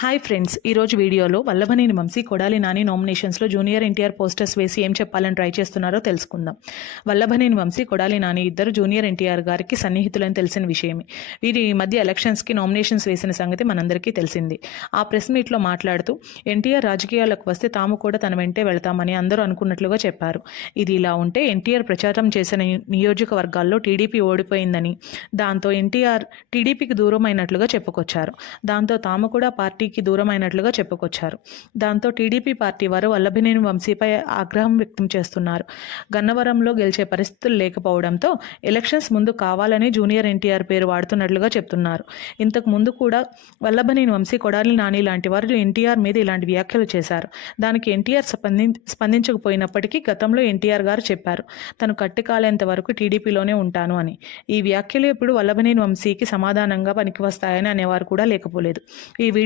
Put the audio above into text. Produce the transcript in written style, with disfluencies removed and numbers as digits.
Hi friends, ఈరోజు వీడియోలో Vallabhaneni Vamsi Kodali Nani నామినేషన్స్లో junior NTR posters వేసి ఏం చెప్పాలని ట్రై చేస్తున్నారో తెలుసుకుందాం. వల్లభనేని వంశీ కొడాలి నాని ఇద్దరు జూనియర్ ఎన్టీఆర్ గారికి సన్నిహితులని తెలిసిన విషయమే. వీరి ఈ మధ్య ఎలక్షన్స్కి నామినేషన్స్ వేసిన సంగతి మనందరికీ తెలిసింది. ఆ ప్రెస్ మీట్లో మాట్లాడుతూ ఎన్టీఆర్ రాజకీయాలకు వస్తే తాము కూడా తన వెంటే వెళతామని అందరూ అనుకున్నట్లుగా చెప్పారు. ఇది ఇలా ఉంటే ఎన్టీఆర్ ప్రచారం చేసిన నియోజకవర్గాల్లో టీడీపీ ఓడిపోయిందని, దాంతో ఎన్టీఆర్ టీడీపీకి దూరం అయినట్లుగా చెప్పుకొచ్చారు. దాంతో తాము కూడా పార్టీకి దూరమైనట్లుగా చెప్పుకొచ్చారు. దాంతో టీడీపీ పార్టీ వారు వల్లభనేని వంశీపై ఆగ్రహం వ్యక్తం చేస్తున్నారు. గన్నవరంలో గెలిచే పరిస్థితులు లేకపోవడంతో ఎలక్షన్స్ ముందు కావాలని జూనియర్ ఎన్టీఆర్ పేరు వాడుతున్నట్లుగా చెప్తున్నారు. ఇంతకు ముందు కూడా వల్లభనేని వంశీ కొడాలి నాని లాంటి వారు ఎన్టీఆర్ మీద ఇలాంటి వ్యాఖ్యలు చేశారు. దానికి ఎన్టీఆర్ స్పందించకపోయినప్పటికీ గతంలో ఎన్టీఆర్ గారు చెప్పారు, తను కట్టుకాలేంత వరకు టీడీపీలోనే ఉంటాను అని. ఈ వ్యాఖ్యలు ఇప్పుడు వల్లభనేని వంశీకి సమాధానంగా పనికివస్తాయని అనేవారు కూడా లేకపోలేదు. ఈ